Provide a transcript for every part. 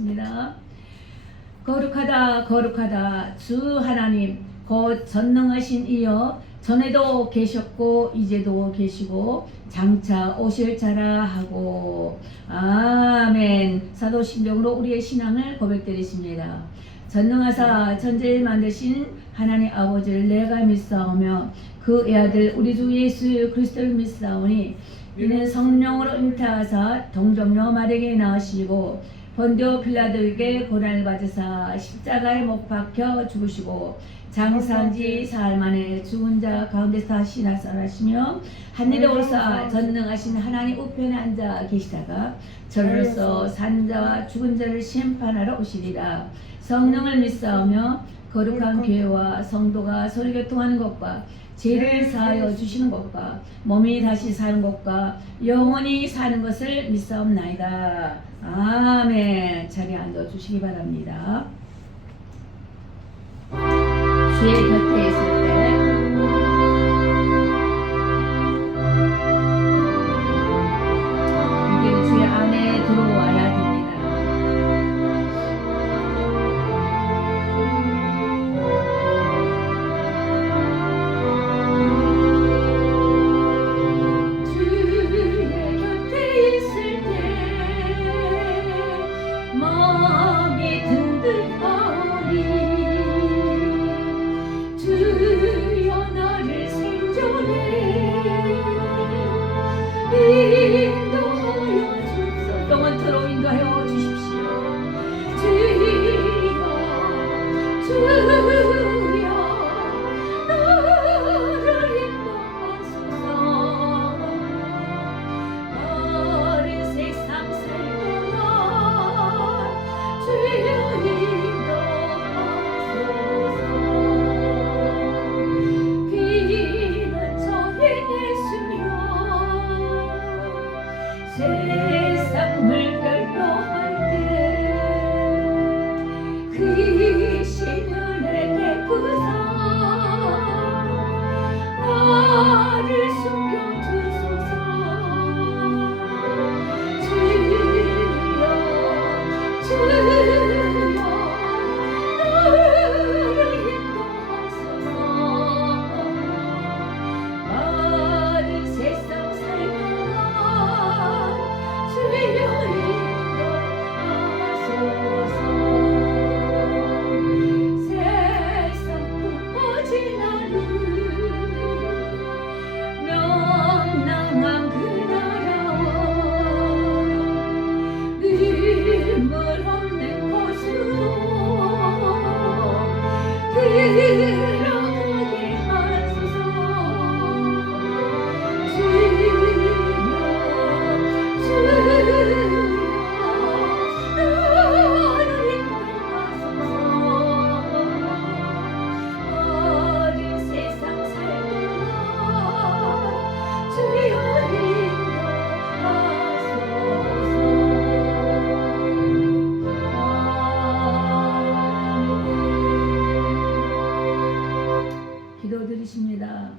고백드리겠습니다. 거룩하다 거룩하다 주 하나님 곧 전능하신 이여 전에도 계셨고 이제도 계시고 장차 오실 자라 하고 아멘. 사도신경으로 우리의 신앙을 고백드리십니다. 전능하사 천지를 만드신 하나님 아버지를 내가 믿사오며 그 외아들 우리 주 예수 그리스도를 믿사오니 이는 성령으로 잉태하사 동정녀 마리아에게 낳으시고 본디오 빌라도에게 고난을 받으사 십자가에 못 박혀 죽으시고 장사한 지 사흘 만에 죽은 자 가운데서 다시 나타나시며 하늘에 오르사 전능하신 하나님 우편에 앉아 계시다가 저로서 산 자와 죽은 자를 심판하러 오시리라. 성령을 믿사오며 거룩한 교회와 성도가 서로 교통하는 것과 죄를 사하여 주시는 것과 몸이 다시 사는 것과 영원히 사는 것을 믿사옵나이다. 아멘. 자리에 앉아주시기 바랍니다. 주의 곁에 있을 때 이제 주의 안에 들어와야 됩니다. 영원토록 인도하여 주십시오. 주여 나를 인도하소서. 어린 세상 살 동안 주여 인도하소서. 비는 저의 예수여 세상 물결로 할 때 그 시련에 베푸사 나를 숨겨주소서. 주여 나를 인도하소서. 어린 세상 살다가 주여 인도하소서. 세상 품어진 나를 명랑한 그 나라와 눈물 없는 곳으로 들어가게 하소서. 기도드리십니다.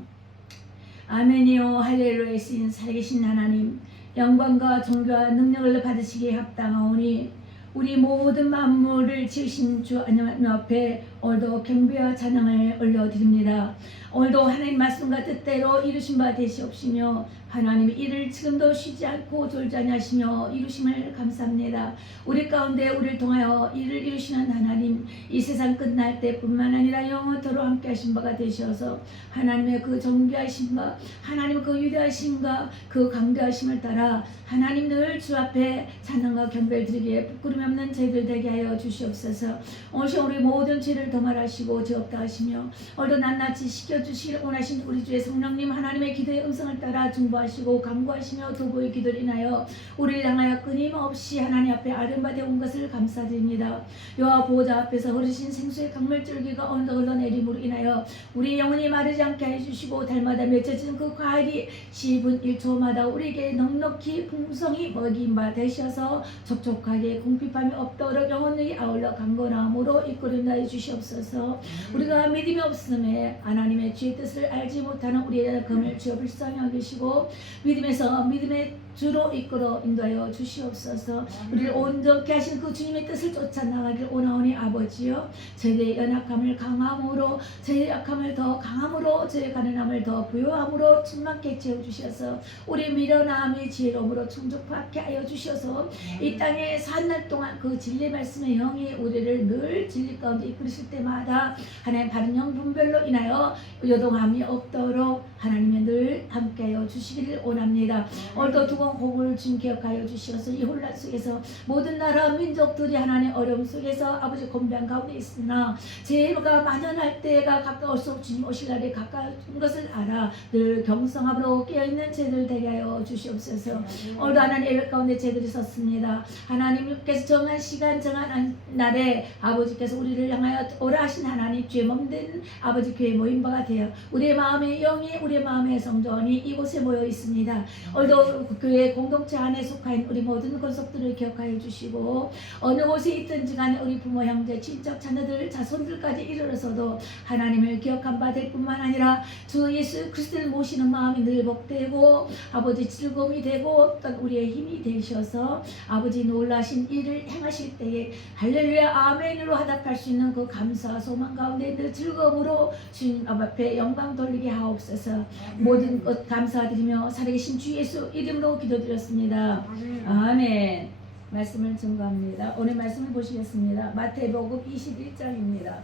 아멘이요 할렐루야. 신 살아계신 하나님 영광과 존귀와 능력을 받으시기에 합당하오니 우리 모든 만물을 지으신 주 하나님 앞에 오늘도 경배와 찬양을 올려드립니다. 오늘도 하나님 말씀과 뜻대로 이루신 바 되시옵시며 하나님의 일을 지금도 쉬지 않고 졸지 아니하시며 이루심을 감사합니다. 우리 가운데 우리를 통하여 일을 이루시는 하나님, 이 세상 끝날 때뿐만 아니라 영원토록 함께 하신 바가 되셔서 하나님의 그 존귀하심과 하나님의 그 위대하심과 그 강대하심을 따라 하나님 늘 주 앞에 찬양과 경배를 드리기에 부끄러움이 없는 저희들 되게 하여 주시옵소서. 오늘 우리 모든 죄를 도말하시고 죄 없다 하시며 오늘도 낱낱이 시켜주시길 원하신 우리 주의 성령님 하나님의 기도의 음성을 따라 중보하시고 간구하시며 도보의 기도를 인하여 우리를 향하여 끊임없이 하나님 앞에 아름바되어 온 것을 감사드립니다. 여호와 보호자 앞에서 흐르신 생수의 강물줄기가 오늘도 흘러내림으로 인하여 우리 영혼이 마르지 않게 해주시고 달마다 맺혀지는 그 과일이 10분 1초마다 우리에게 넉넉히 풍성히 먹인 바 되셔서 촉촉하게 궁핍함이 없도록 영원히 아울러 강건함으로 이끌어나 주시옵소서. 우리가 믿음이 없음에 하나님의 주의 뜻을 알지 못하는 우리의 금을 주여 불쌍히 여기시고 믿음에서 믿음의 주로 이끌어 인도하여 주시옵소서. 우리를 온전케 하신 그 주님의 뜻을 쫓아 나가길 원하오니 아버지여, 저희의 연약함을 강함으로, 저희의 약함을 더 강함으로, 저희의 가난함을 더 부요함으로 충만케 채워주셔서 우리 미련함의 지혜로움으로 충족하게 하여 주셔서 이 땅에 산날 동안 그 진리의 말씀의 영이 우리를 늘 진리 가운데 이끌으실 때마다 하나님 바른 영 분별로 인하여 요동함이 없도록 하나님이 늘 함께하여 주시기를 원합니다. 오늘도 두 번 복을 준 기억하여 주시어서 이 혼란 속에서 모든 나라 민족들이 하나님의 어려움 속에서 아버지 곤배한 가운데 있으나 죄가 만연할 때가 가까울수록 주님 오실 날이 가까운 것을 알아 늘 경성함으로 깨어있는 죄들 되게 하여 주시옵소서. 오늘도 하나님 예배 가운데 죄들이 섰습니다. 하나님께서 정한 시간 정한 날에 아버지께서 우리를 향하여 오라 하신 하나님 죄 몸된 아버지 교회 모임 바가 되어 우리의 마음의 영이 우리의 마음의 성전이 이곳에 모여 있습니다. 오늘도 교회 공동체 안에 속한 우리 모든 권속들을 기억하여 주시고 어느 곳에 있든지 간에 우리 부모 형제 친척 자녀들 자손들까지 이르러서도 하나님을 기억한 바 될 뿐만 아니라 주 예수 그리스도를 모시는 마음이 늘 복되고 아버지 즐거움이 되고 어떤 우리의 힘이 되셔서 아버지 놀라신 일을 행하실 때에 할렐루야 아멘으로 화답할 수 있는 그 감사 소망 가운데 늘 즐거움으로 주님 앞에 영광 돌리게 하옵소서. 모든 것 감사드리며 살아계신 주 예수 이름으로 기도드렸습니다. 아멘. 말씀을 증거합니다. 오늘 말씀을 보시겠습니다. 마태복음 21장입니다.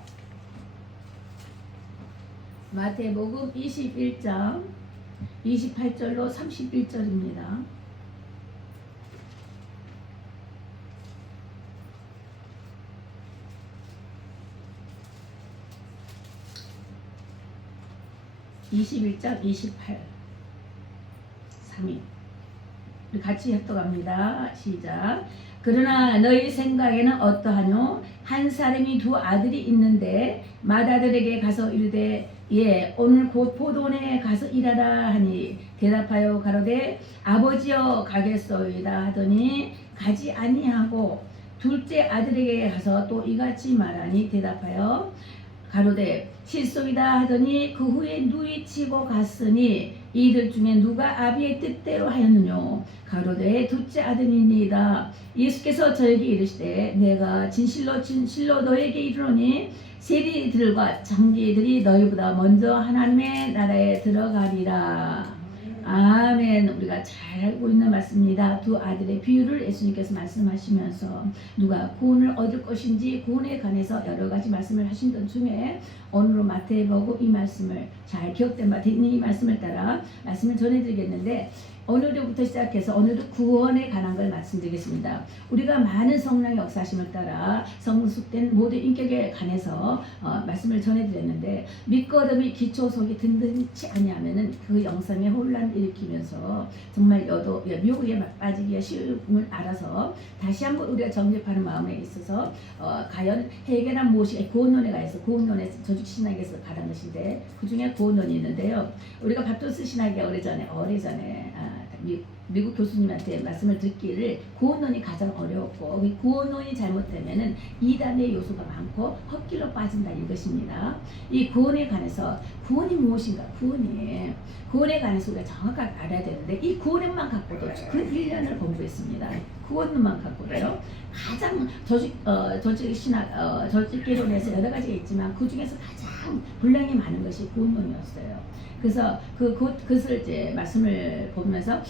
마태복음 21장 28절로 31절입니다. (21장) 28 3일 우리 같이 협독합니다. 시작. 그러나 너희 생각에는 어떠하뇨? 한 사람이 두 아들이 있는데 맏아들에게 가서 이르되 예 오늘 곧 포도원에 가서 일하라 하니 대답하여 가로되 아버지여 가겠소이다 하더니 가지 아니하고 둘째 아들에게 가서 또 이같이 말하니 대답하여 가로되 실속이다 하더니 그 후에 누이치고 갔으니 이들 중에 누가 아비의 뜻대로 하였느뇨? 가로되 둘째 아들이니이다. 예수께서 저에게 이르시되 내가 진실로 너에게 이르노니 세리들과 장기들이 너희보다 먼저 하나님의 나라에 들어가리라. 아멘. 우리가 잘 알고 있는 말씀입니다. 두 아들의 비유를 예수님께서 말씀하시면서 누가 구원을 얻을 것인지 구원에 관해서 여러 가지 말씀을 하신 것 중에 오늘은 마태복음 이 말씀을 잘 기억된 바 있는 이 말씀을 따라 말씀을 전해드리겠는데 오늘부터 시작해서 오늘도 구원에 관한 걸 말씀드리겠습니다. 우리가 많은 성령의 역사심을 따라 성숙된 모든 인격에 관해서 말씀을 전해드렸는데 밑거름이 기초 속이 든든치 아니하면은 그 영성에 혼란을 일으키면서 정말 미혹에 빠지기가 쉬움을 알아서 다시 한번 우리가 정립하는 마음에 있어서 과연 해결한 무엇이 구원론에 가서 구원론에 조직신학에서 가는 것인데 그 중에 구원론이 있는데요. 우리가 바프티스 신학에 오래전에 미국 교수님한테 말씀을 듣기를 구원론이 가장 어려웠고 구원론이 잘못되면은 이단의 요소가 많고 헛길로 빠진다 이것입니다. 이 구원에 관해서 구원이 무엇인가 구원에 관해서 우리가 정확하게 알아야 되는데 이 구원만 갖고도 그 1년을 공부했습니다. 구원만 갖고도요. 가장 조직개론에서 여러 가지가 있지만 그 중에서 가장 분량이 많은 것이 구원론이었어요. 그래서 그것을 이제 말씀을 보면서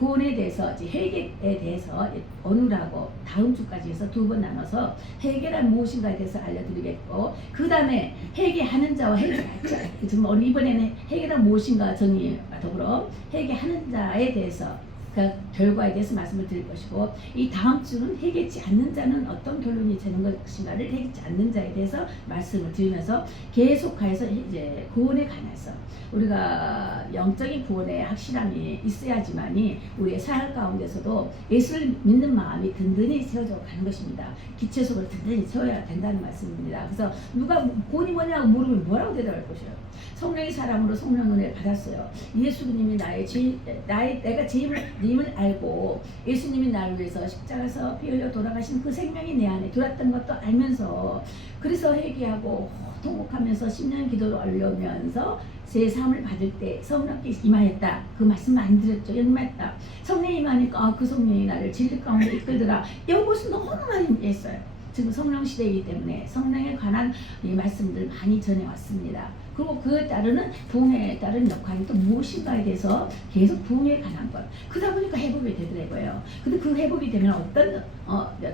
구원에 대해서 이제 해결에 대해서 오늘하고 다음 주까지 해서 두 번 나눠서 해결한 무엇인가에 대해서 알려드리겠고 그 다음에 해결하는 자와 해결할 자 정말 오늘 이번에는 해결한 무엇인가 정리와 더불어 해결하는 자에 대해서 그 결과에 대해서 말씀을 드릴 것이고 이 다음 주는 해결치 않는 자는 어떤 결론이 되는 것인가를 해결치 않는 자에 대해서 말씀을 드리면서 계속해서 이제 구원에 관해서 우리가 영적인 구원에 확실함이 있어야지만이 우리의 삶 가운데서도 예수를 믿는 마음이 든든히 세워져 가는 것입니다. 기초석을 든든히 세워야 된다는 말씀입니다. 그래서 누가 구원이 뭐냐고 물으면 뭐라고 대답할 것이에요? 성령의 사람으로 성령 은혜를 받았어요. 예수님이 내가 죄임을 님을 알고 예수님이 나를 위해서 십자가에서 피 흘려 돌아가신 그 생명이 내 안에 들어왔던 것도 알면서 그래서 회개하고 통곡하면서 10년 기도를 올려면서 제 삶을 받을 때 성령께 임하였다. 그 말씀 많이 드렸죠. 임하였다. 성령이 임하니까 그 성령이 나를 진리 가운데 이끌더라. 이것은 너무 많이 했어요. 지금 성령 시대이기 때문에 성령에 관한 이 말씀들 많이 전해왔습니다. 그리고 그에 따르는 부흥에 따른 역할이 또 무엇인가에 대해서 계속 부흥에 관한 것. 그러다 보니까 회복이 되더라고요. 근데 그 회복이 되면 어떤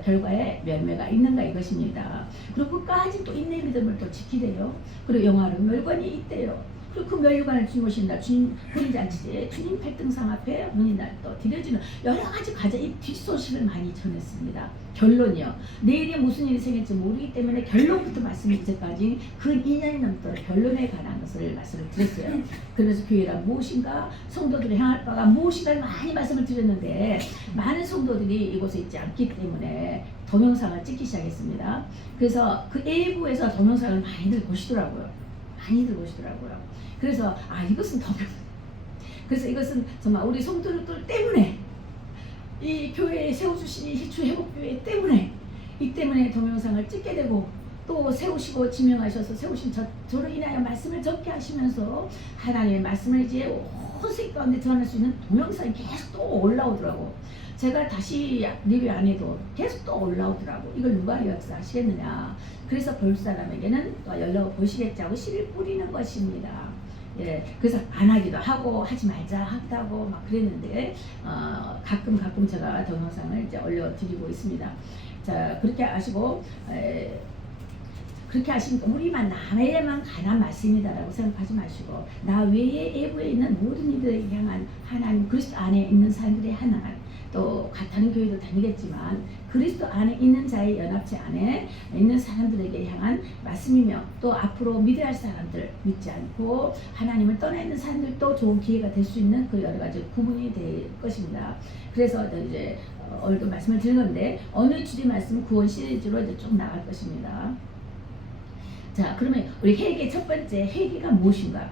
결과에 열매가 있는가 이것입니다. 그리고 끝까지 또 인내 믿음을 또 지키대요. 그리고 영화로운 멸관이 있대요. 그리고 그 멸관을 주님 오신 날 주님 혼인잔치에 주님 팔등상 앞에 문이 날 또 드려지는 여러 가지 이 뒷소식을 많이 전했습니다. 결론이요. 내일이 무슨 일이 생길지 모르기 때문에 결론부터 말씀이 이제까지 근 2년이 넘도록 결론에 관한 것을 말씀을 드렸어요. 그래서 교회란 무엇인가, 성도들이 향할 바가 무엇인가 많이 말씀을 드렸는데 많은 성도들이 이곳에 있지 않기 때문에 동영상을 찍기 시작했습니다. 그래서 그 일부에서 동영상을 많이들 보시더라고요. 그래서 이것은 그래서 이것은 정말 우리 성도들 때문에 이 교회에 세워주신 이 주회복교회 때문에 이 때문에 동영상을 찍게 되고 또 세우시고 지명하셔서 세우신 저로 인하여 말씀을 적게 하시면서 하나님의 말씀을 이제 온 세계 가운데 전할 수 있는 동영상이 계속 또 올라오더라고. 제가 다시 리뷰 안 해도 계속 또 올라오더라고. 이걸 누가 역사하시겠느냐. 그래서 볼 사람에게는 또 열려보시겠지 하고 씨를 뿌리는 것입니다. 예, 그래서 안 하기도 하고 하지 말자 하다고 막 그랬는데 가끔 제가 동영상을 이제 올려드리고 있습니다. 자, 그렇게 하시고 그렇게 하시니까 우리만 나에만 관한 말씀이다라고 생각하지 마시고 나 외에 외부에 있는 모든 이들에게 향한 하나님 그리스도 안에 있는 사람들의 하나님 또 같은 교회도 다니겠지만 그리스도 안에 있는 자의 연합체 안에 있는 사람들에게 향한 말씀이며 또 앞으로 믿어야 할 사람들 믿지 않고 하나님을 떠나 있는 사람들도 좋은 기회가 될 수 있는 그 여러 가지 구분이 될 것입니다. 그래서 이제 오늘도 말씀을 드린 건데 어느 주제 말씀 구원 시리즈로 이제 쭉 나갈 것입니다. 자, 그러면 우리 회개 첫 번째 회개가 무엇인가?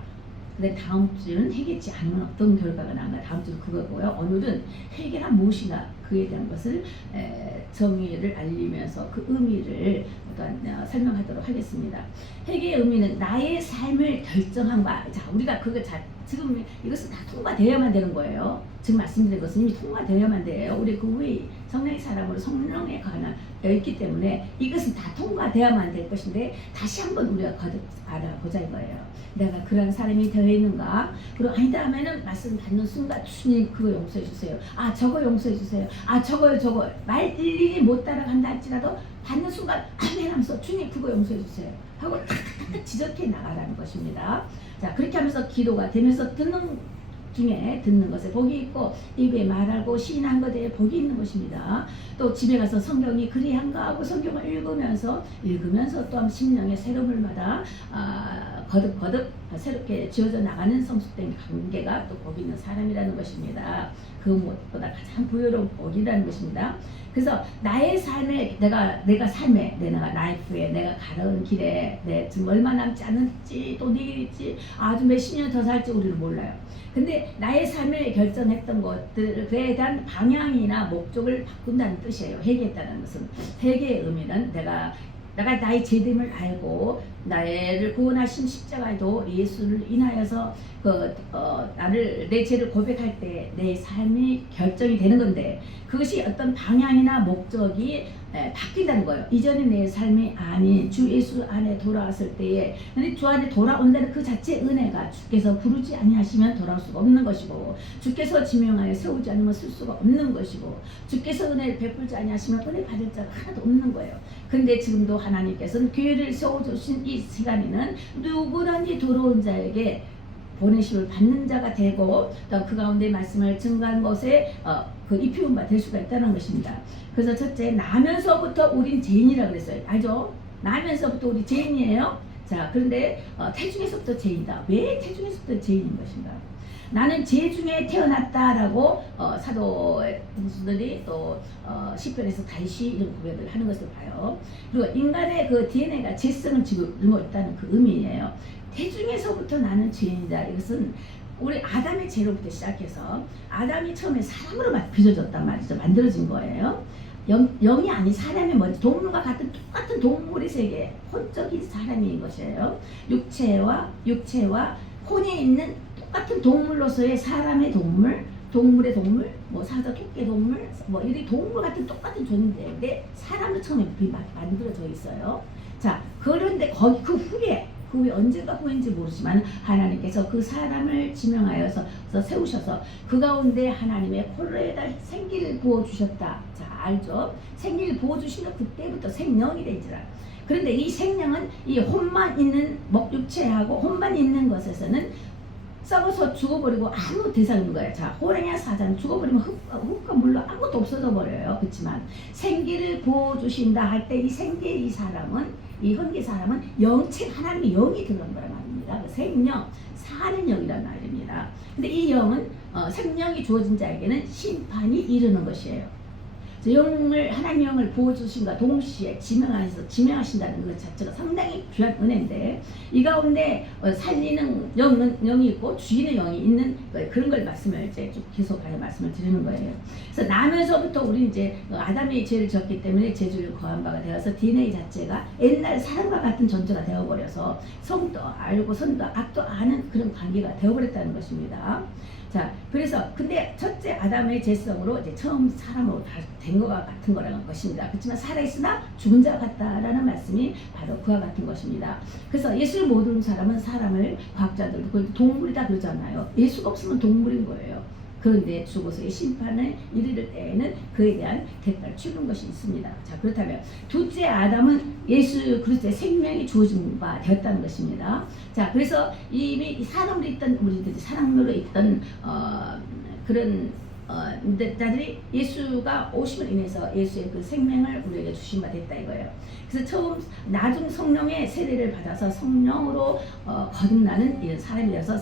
근데 다음 주는 회개치 않으면 어떤 결과가 나는가 다음 주는 그거고요. 오늘은 회개가 무엇인가 그에 대한 것을 정의를 알리면서 그 의미를 설명하도록 하겠습니다. 회개의 의미는 나의 삶을 결정한 바. 자, 우리가 지금 이것은 다 통과되어야만 되는 거예요. 지금 말씀드린 것은 이미 통과되어야만 돼요. 우리 그 후에 성령의 사람으로 성령에 관한 있기 때문에 이것은 다 통과되어야만 될 것인데 다시 한번 우리가 거듭 알아보자 이거예요. 내가 그런 사람이 되어 있는가? 그리고 아니다 하면은 말씀 받는 순간 주님 그거 용서해 주세요. 저거 용서해 주세요. 저거 말 일일이 못 따라간다 할지라도 받는 순간 아멘 하면서 주님 그거 용서해 주세요 하고 탁탁탁 지적해 나가라는 것입니다. 자, 그렇게 하면서 기도가 되면서 듣는 것에 복이 있고 입에 말하고 시인한 것에 복이 있는 것입니다. 또 집에 가서 성경이 그리한가 하고 성경을 읽으면서 또한 심령의 새로움을마다 거듭 새롭게 지어져 나가는 성숙된 관계가 또 복이 있는 사람이라는 것입니다. 그 무엇보다 가장 부여로운 복이라는 것입니다. 그래서 나의 삶에 내가 라이프에 내가 가는 길에 지금 얼마 남지 않을지 또 내일일지 아주 몇십 년 더 살지 우리는 몰라요. 근데 나의 삶을 결정했던 것들에 대한 방향이나 목적을 바꾼다는 뜻이에요. 회개했다는 것은 회개의 의미는 내가 나의 죄됨을 알고 나를 구원하신 십자가에도 예수를 인하여서 내 죄를 고백할 때 내 삶이 결정이 되는 건데 그것이 어떤 방향이나 목적이 바뀐다는 거예요. 이전에 내 삶이 아닌 주 예수 안에 돌아왔을 때에 근데 주 안에 돌아온다는 그 자체의 은혜가 주께서 부르지 아니하시면 돌아올 수가 없는 것이고 주께서 지명하여 세우지 않으면 쓸 수가 없는 것이고 주께서 은혜를 베풀지 아니하시면 은혜 받을 자가 하나도 없는 거예요. 근데 지금도 하나님께서는 교회를 세워주신 이 시간에는 누구든지 돌아온 자에게 보내심을 받는 자가 되고 또 그 가운데 말씀을 증거한 것에 그 입히운 바 될 수가 있다는 것입니다. 그래서 첫째 나면서부터 우린 죄인이라고 그랬어요. 알죠? 나면서부터 우리 죄인이에요. 자, 그런데 태중에서부터 죄인이다. 왜 태중에서부터 죄인인 것인가? 나는 죄 중에 태어났다라고 사도들이 또 시편에서 다시 이런 고백을 하는 것을 봐요. 그리고 인간의 그 DNA가 죄성을 지고 있다는 그 의미예요. 태중에서부터 나는 죄인이다. 이것은 우리 아담의 죄로부터 시작해서 아담이 처음에 사람으로 빚어졌단 말이죠. 만들어진 거예요. 영이 아닌 사람이 먼저 동물과 같은 똑같은 동물의 세계, 혼적인 사람인 것이에요. 육체와 혼이 있는 똑같은 동물로서의 사람의 동물, 동물의 동물, 뭐 사자, 토끼 동물, 뭐 이런 동물 같은 똑같은 존재인데 사람을 처음에 만들어져 있어요. 자, 그런데 거기 그 후에 언제가 후인지 모르지만 하나님께서 그 사람을 지명하여서 세우셔서 그 가운데 하나님의 코로에다 생기를 부어주셨다. 자, 알죠? 생기를 부어주시면 그때부터 생명이 되지라. 그런데 이 생명은 이 혼만 있는 육체하고 혼만 있는 것에서는 썩어서 죽어버리고 아무 대상인 거예요. 자, 호랑이나 사자는 죽어버리면 흙과 물로 아무것도 없어져 버려요. 그렇지만 생기를 부어주신다 할 때 이 생기의 이 사람은 이 현기 사람은 영체 하나님의 영이 들어간 거란 말입니다. 그 생명, 사는 영이란 말입니다. 근데 이 영은 생명이 주어진 자에게는 심판이 이르는 것이에요. 영을 하나님 영을 부어주신과 동시에 지명하신다는 것 자체가 상당히 귀한 은혜인데 이 가운데 살리는 영이 있고 주인의 영이 있는 그런 걸 말씀을 이제 좀 계속하여 말씀을 드리는 거예요. 그래서 나면서부터 우리 이제 아담이 죄를 졌기 때문에 죄를 거한 바가 되어서 DNA 자체가 옛날 사람과 같은 존재가 되어버려서 성도 알고 선도 악도 아는 그런 관계가 되어버렸다는 것입니다. 자, 그래서 근데 첫째 아담의 죄성으로 이제 처음 사람으로 다 된 것과 같은 거라는 것입니다. 그렇지만 살아있으나 죽은 자 같다라는 말씀이 바로 그와 같은 것입니다. 그래서 예수를 모르는 사람은 사람을 과학자들도 동물이다 그러잖아요. 예수가 없으면 동물인 거예요. 그런데 죽어서의 심판을 이르를 때에는 그에 대한 대가를 치르는 것이 있습니다. 자, 그렇다면 둘째 아담은 예수 그리스도의 생명이 주어진 바 되었다는 것입니다. 자, 그래서 이미 사람으로 있던 우리들이 사람으로 있던 그런 자들이 예수가 오심을 인해서 예수의 그 생명을 우리에게 주신 바 됐다 이거예요. 그래서 처음 나중 성령의 세례를 받아서 성령으로 거듭나는 이런 사람이 되어서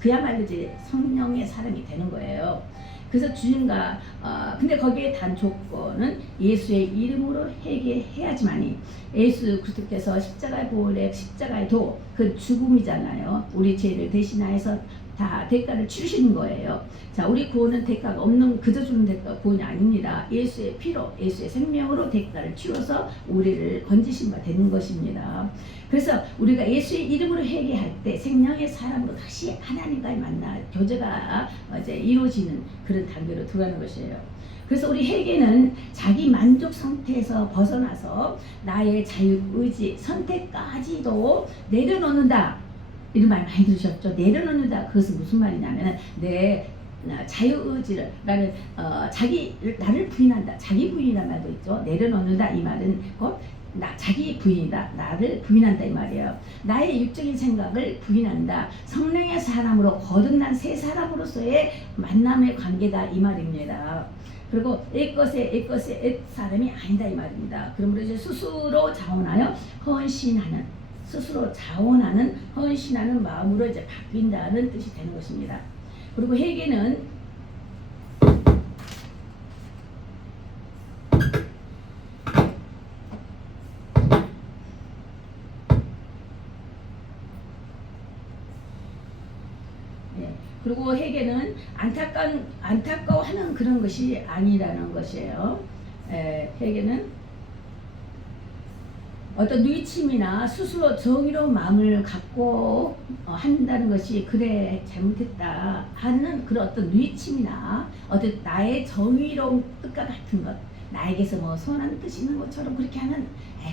그야말로 이제 성령의 사람이 되는 거예요. 그래서 주님과 근데 거기에 단 조건은 예수의 이름으로 회개해야지만이 예수 그리스도께서 십자가의 보혈의 십자가의 도 그 죽음이잖아요. 우리 죄를 대신하여서 다 대가를 치르시는 거예요. 자, 우리 구원은 대가가 없는 그저 주는 대가 구원이 아닙니다. 예수의 피로 예수의 생명으로 대가를 치러서 우리를 건지신 바 되는 것입니다. 그래서 우리가 예수의 이름으로 회개할 때 생명의 사람으로 다시 하나님과의 만나 교제가 이제 이루어지는 그런 단계로 들어가는 것이에요. 그래서 우리 회개는 자기 만족 상태에서 벗어나서 나의 자유의지 선택까지도 내려놓는다. 이런 말 많이 들으셨죠? 내려놓는다. 그것은 무슨 말이냐면 내 자유의지를 나는 나를 부인한다. 자기 부인이란 말도 있죠. 내려놓는다 이 말은 곧 자기 부인이다. 나를 부인한다 이 말이에요. 나의 육적인 생각을 부인한다. 성령의 사람으로 거듭난 새 사람으로서의 만남의 관계다 이 말입니다. 그리고 옛것의 옛사람이 아니다 이 말입니다. 그러므로 이제 스스로 자원하여 헌신하는 마음으로 이제 바뀐다는 뜻이 되는 것입니다. 그리고 회개는 그리고 회개는 안타까워하는 그런 것이 아니라는 것이에요. 회개는 어떤 누이침이나 스스로 정의로운 마음을 갖고 한다는 것이 그래 잘못했다 하는 그런 어떤 누이침이나 어떤 나의 정의로운 뜻과 같은 것 나에게서 뭐 선한 뜻이 있는 것처럼 그렇게 하는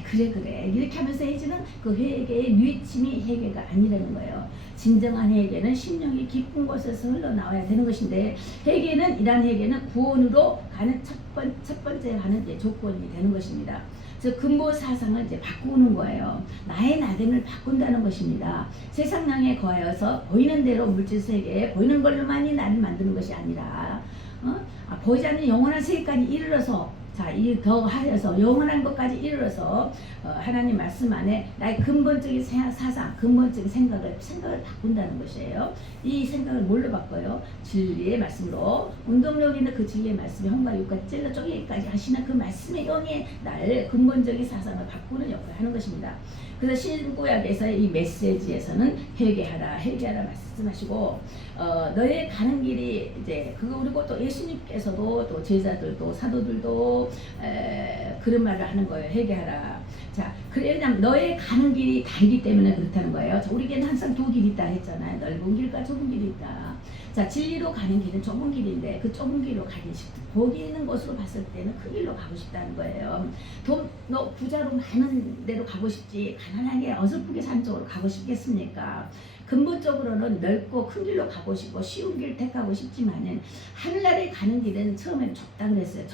그래 이렇게 하면서 해지는 그 회개의 누이침이 회개가 아니라는 거예요. 진정한 회개는 심령이 깊은 곳에서 흘러나와야 되는 것인데 이러한 회개는 구원으로 가는 첫 번째 가는 조건이 되는 것입니다. 그래서 근본 사상을 이제 바꾸는 거예요. 나의 나됨을 바꾼다는 것입니다. 세상량에 거하여서 보이는 대로 물질 세계에 보이는 걸로만이 나를 만드는 것이 아니라 보이지 않는 영원한 세계까지 이르러서 자, 이 더하여서 영원한 것까지 이르러서 하나님 말씀 안에 나의 근본적인 사상, 근본적인 생각을 바꾼다는 것이에요. 이 생각을 뭘로 바꿔요? 진리의 말씀으로. 운동력 있는 그 진리의 말씀이 흙과 육과 찔러 쪼개기까지 하시는 그 말씀의 영이 나를 근본적인 사상을 바꾸는 역할을 하는 것입니다. 그래서 신구약에서의 이 메시지에서는 회개하라 말씀하시고, 너의 가는 길이 이제 그리고 또 예수님께서도 또 제자들도 사도들도 그런 말을 하는 거예요. 회개하라. 자, 왜냐면 너의 가는 길이 다르기 때문에 그렇다는 거예요. 우리에게는 항상 두 길이 있다 했잖아요. 넓은 길과 좁은 길이 있다. 자, 진리로 가는 길은 좁은 길인데 그 좁은 길로 가기 싶다. 거기 있는 곳으로 봤을 때는 큰 길로 가고 싶다는 거예요. 너 부자로 많은 데로 가고 싶지 가난하게 어설프게 사는 쪽으로 가고 싶겠습니까? 근본적으로는 넓고 큰 길로 가고 싶고 쉬운 길 택하고 싶지만은 하늘나라에 가는 길은 처음엔 좁다 그랬어요.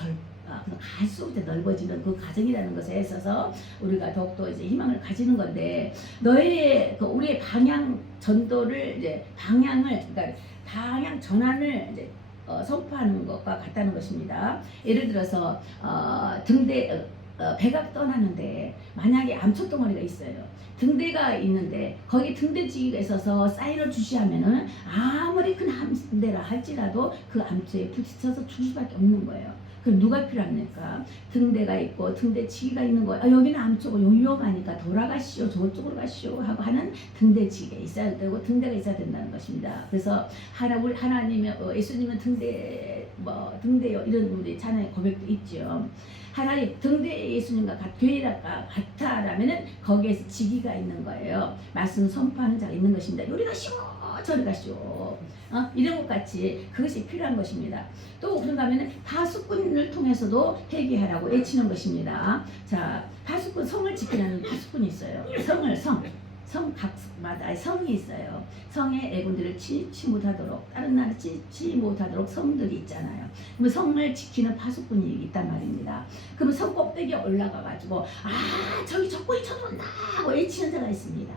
갈수록 넓어지는 그 과정이라는 것에 있어서 우리가 더욱더 이제 희망을 가지는 건데, 너의 우리의 방향 전도를 이제 그러니까 방향 전환을 이제 선포하는 것과 같다는 것입니다. 예를 들어서 배가 떠나는데 만약에 암초 덩어리가 있어요. 등대가 있는데 거기 등대지기가 있어서 사인을 주시하면은 아무리 큰 함대라 할지라도 그 암초에 부딪혀서 죽을 수밖에 없는 거예요. 그럼 누가 필요합니까? 등대가 있고 등대치기가 있는 거예요. 여기는 암초고 위험하니까 돌아가시오, 저쪽으로 가시오 하고 하는 등대치기가 있어야 되고 등대가 있어야 된다는 것입니다. 그래서 우리 하나님의 예수님은 등대요 이런 우리 찬양의 고백도 있죠. 하나님 등대 예수님과 교회가 같다라면은 거기에서 지기가 있는 거예요. 말씀 선포하는 자가 있는 것입니다. 요리 가시오, 저리 가시오. 이런 것 같이 그것이 필요한 것입니다. 또 그런가 하면은 파수꾼을 통해서도 회개하라고 외치는 것입니다. 자, 파수꾼, 성을 지키는 파수꾼이 있어요. 성 각마다 성이 있어요. 성의 애군들을 치지 못하도록, 다른 나라 치지 못하도록 성들이 있잖아요. 그럼 성을 지키는 파수꾼이 있단 말입니다. 그러면 성 꼭대기에 올라가가지고 저기 적군이 쳐들어온다 하고 외치는 자가 있습니다.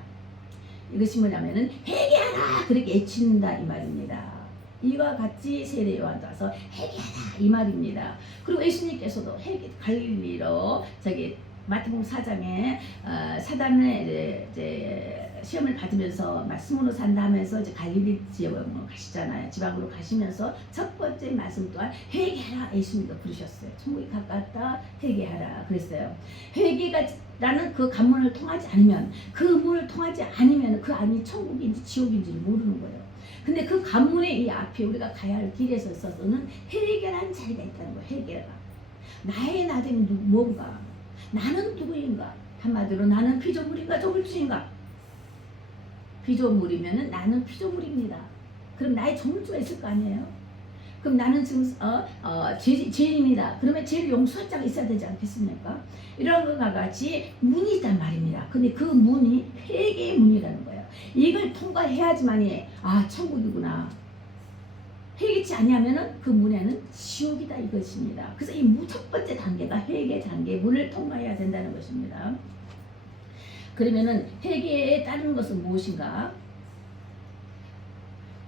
이것이 뭐냐면은 회개하라 그렇게 외친다 이 말입니다. 이와 같이 세례 요한도 와서 회개하라 이 말입니다. 그리고 예수님께서도 갈릴리로 마태복음 4장에 사단의 이제 시험을 받으면서 말씀으로 산다 하면서 이제 갈릴리 지역으로 가시잖아요. 지방으로 가시면서 첫 번째 말씀 또한 회개하라 예수님도 그러셨어요. 천국이 가깝다 회개하라 그랬어요. 회개가라는 그 관문을 통하지 않으면 그 안이 천국인지 지옥인지 모르는 거예요. 근데 그 관문의 이 앞에 우리가 가야 할 길에서 있어서는 회개라는 자리가 있다는 거예요. 회개가 나의 나됨이 뭔가, 나는 누구인가? 한마디로 나는 피조물인가 조물주인가? 피조물이면은 나는 피조물입니다. 그럼 나의 조물주가 있을 거 아니에요? 그럼 나는 지금 죄인입니다. 그러면 죄를 용서할 자가 있어야 되지 않겠습니까? 이런 것과 같이 문이 있단 말입니다. 근데 그 문이 회개의 문이라는 거예요. 이걸 통과해야지만이 천국이구나. 회개치 아니하면은 그 문에는 지옥이다 이것입니다. 그래서 이 첫 번째 단계가 회개 단계 문을 통과해야 된다는 것입니다. 그러면은 회개에 따르는 것은 무엇인가?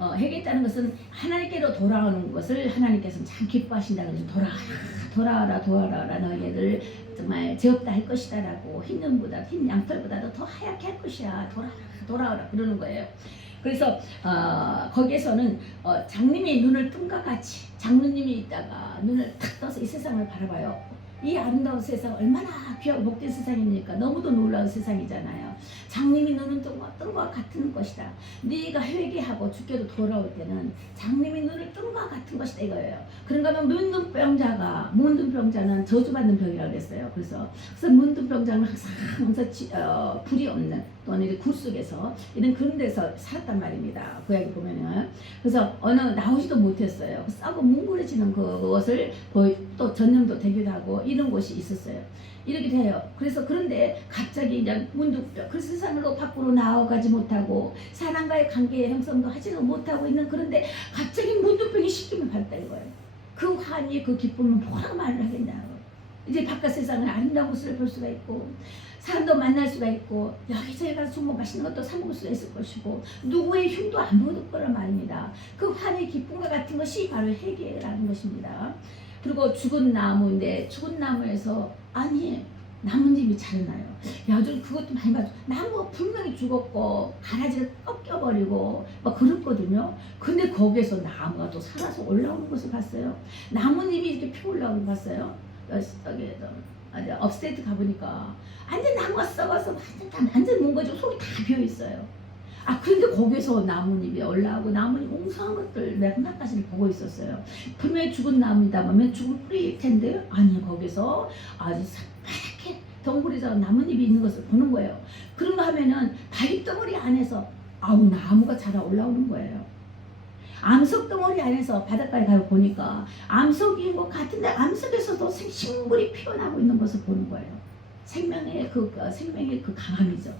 회개에 따르는 것은 하나님께로 돌아오는 것을 하나님께서는 참 기뻐하신다. 그래서 돌아와라 너희들 정말 죄 없다 할 것이다 라고 흰 양털보다도 더 하얗게 할 것이야. 돌아와라 그러는 거예요. 그래서 거기에서는 장님이 눈을 뜬과 같이 장로님이 있다가 눈을 탁 떠서 이 세상을 바라봐요. 이 아름다운 세상 얼마나 귀하고 복된 세상입니까? 너무도 놀라운 세상이잖아요. 장님이 눈을 뜬 것 같은 것이다. 네가 회개하고 죽게도 돌아올 때는 장님이 눈을 뜬 것 같은 것이다 이거예요. 그런가 하면 문둥병자는 저주받는 병이라고 그랬어요. 그래서 문둥병자는 항상 불이 없는 또는 굴 속에서 이런 그런 데서 살았단 말입니다. 구약에 보면은. 그래서 나오지도 못했어요. 싸고 뭉그러지는 그것을 또 전염도 되기도 하고 이런 곳이 있었어요. 이렇게 돼요. 그래서 그런데 갑자기 이제 문득 그 세상으로 밖으로 나아가지 못하고 사람과의 관계 형성도 하지도 못하고 있는, 그런데 갑자기 문득병이 십기면 발달인 거예요. 그 환희 그 기쁨은 뭐라고 말을 하겠냐고. 이제 바깥 세상을 아름다운 모습을 볼 수가 있고 사람도 만날 수가 있고 여기저기 가서 정말 맛있는 것도 사 먹을 수가 있을 것이고 누구의 흉도 안 보일 거란 말입니다. 그 환희 기쁨과 같은 것이 바로 회개라는 것입니다. 그리고 죽은 나무인데 죽은 나무에서 아니 나뭇잎이 자라나요. 야, 좀 그것도 많이 봐줘. 나무가 분명히 죽었고 가라지를 꺾여버리고 막 그렇거든요. 근데 거기에서 나무가 또 살아서 올라오는 것을 봤어요. 나뭇잎이 이렇게 펴 올라오는 거 봤어요. 여기 업스테이트 가보니까 완전 나무가 썩어서 완전 뭉거지고 속이 다 비어 있어요. 아, 그런데 거기서 나뭇잎이 올라오고 나뭇잎 웅성한 것들 내가 끝까지 보고 있었어요. 분명히 죽은 나무이다 보면 죽은 뿌리일 텐데 아니 거기서 아주 새파랗게 덩굴에서 나뭇잎이 있는 것을 보는 거예요. 그런가 하면은 바위덩어리 안에서 아우 나무가 자라 올라오는 거예요. 암석 덩어리 안에서 바닷가에 가서 보니까 암석인 것 같은데 암석에서도 식물이 피어나고 있는 것을 보는 거예요. 생명의 그 강함이죠.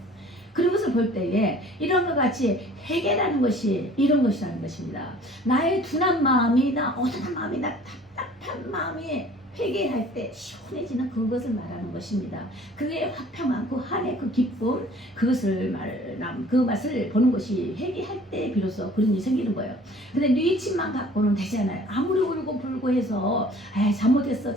그런 것을 볼 때에 이런 것 같이 회개라는 것이 이런 것이라는 것입니다. 나의 둔한 마음이 나 어두운 마음이 나 답답한 마음이 회개할 때 시원해지는 그것을 말하는 것입니다. 그의 화평한 그 한의 그 기쁨 그것을 그 맛을 보는 것이 회개할 때 비로소 그런 일이 생기는 거예요. 근데 뉘우침만 갖고는 되지 않아요. 아무리 울고 불고 해서 잘못했어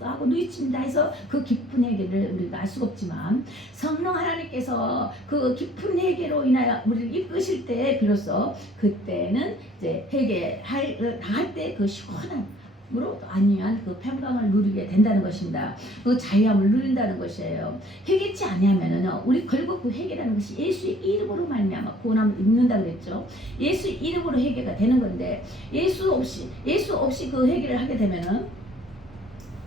하고 뉘우친다 해서 그 깊은 회개를 우리가 알 수가 없지만 성령 하나님께서 그 깊은 회개로 인하여 우리를 이끄실 때 비로소 그때는 이제 당할 때 그 시원한 으로 아니한 그 평강을 누리게 된다는 것입니다. 그 자유함을 누린다는 것이에요. 회개치 아니하면은요, 우리 결국 그 회개라는 것이 예수의 이름으로 말미암아 구원함을 입는다 그랬죠. 예수의 이름으로 회개가 되는 건데 예수 없이 그 회개를 하게 되면은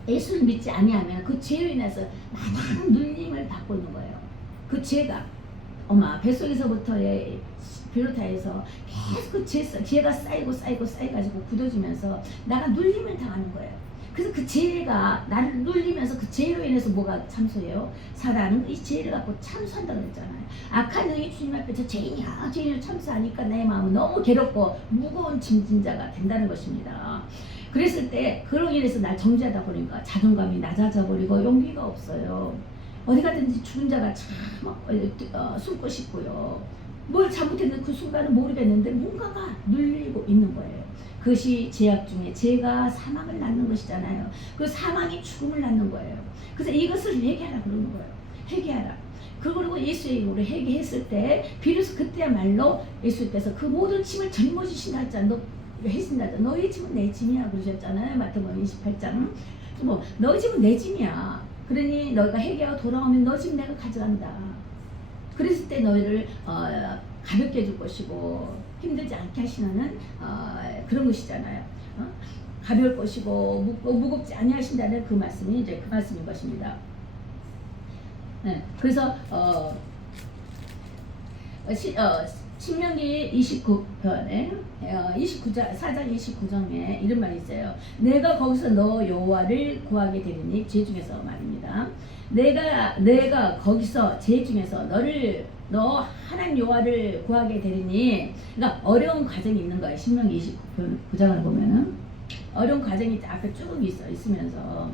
예수를 믿지 아니하면 그 죄로 인해서 많은 눌림을 받고 있는 거예요. 그 죄가 엄마 뱃속에서부터의 비롯하여서 계속 그 죄가 쌓여가지고 굳어지면서 나가 눌림을 당하는 거예요. 그래서 그 죄가 나를 눌리면서 그 죄로 인해서 뭐가 참소해요? 사단은 이 죄를 갖고 참소한다고 그랬잖아요. 악한 능이 주님 앞에 저 죄인이야 참소하니까 내 마음은 너무 괴롭고 무거운 짐진 자가 된다는 것입니다. 그랬을 때 그로 인해서 날 정죄하다 보니까 자존감이 낮아져 버리고 용기가 없어요. 어디 가든지 죽은 자가 참 숨고 싶고요. 뭘 잘못했는데 그 순간은 모르겠는데 뭔가가 눌리고 있는 거예요. 그것이 죄악 중에 죄가 사망을 낳는 것이잖아요. 그 사망이 죽음을 낳는 거예요. 그래서 이것을 회개하라 그러는 거예요. 회개하라. 그리고 예수의 이름으로 회개했을 때 비로소 그때야말로 예수께서 그 모든 짐을 짊어지신다 했잖아. 너의 짐은 내 짐이야 그러셨잖아요. 마태복음 28장. 뭐 너의 짐은 내 짐이야. 그러니 너희가 회개하고 돌아오면 너 짐 내가 가져간다. 그랬을 때 너희를 가볍게 해줄 것이고 힘들지 않게 하시는 그런 것이잖아요. 가벼울 것이고 무겁지 아니하신다는 그 말씀이 이제 그 말씀인 것입니다. 네, 그래서 신명기 29편에 4장 29장에 이런 말이 있어요. 내가 거기서 너 여호와를 구하게 되리니 죄 중에서 말입니다. 내가 거기서 죄 중에서 너 하나님 여호와를 구하게 되리니 그러니까 어려운 과정이 있는 거예요. 신명기 29장을 보면은 어려운 과정이 앞에 쭉 있으면서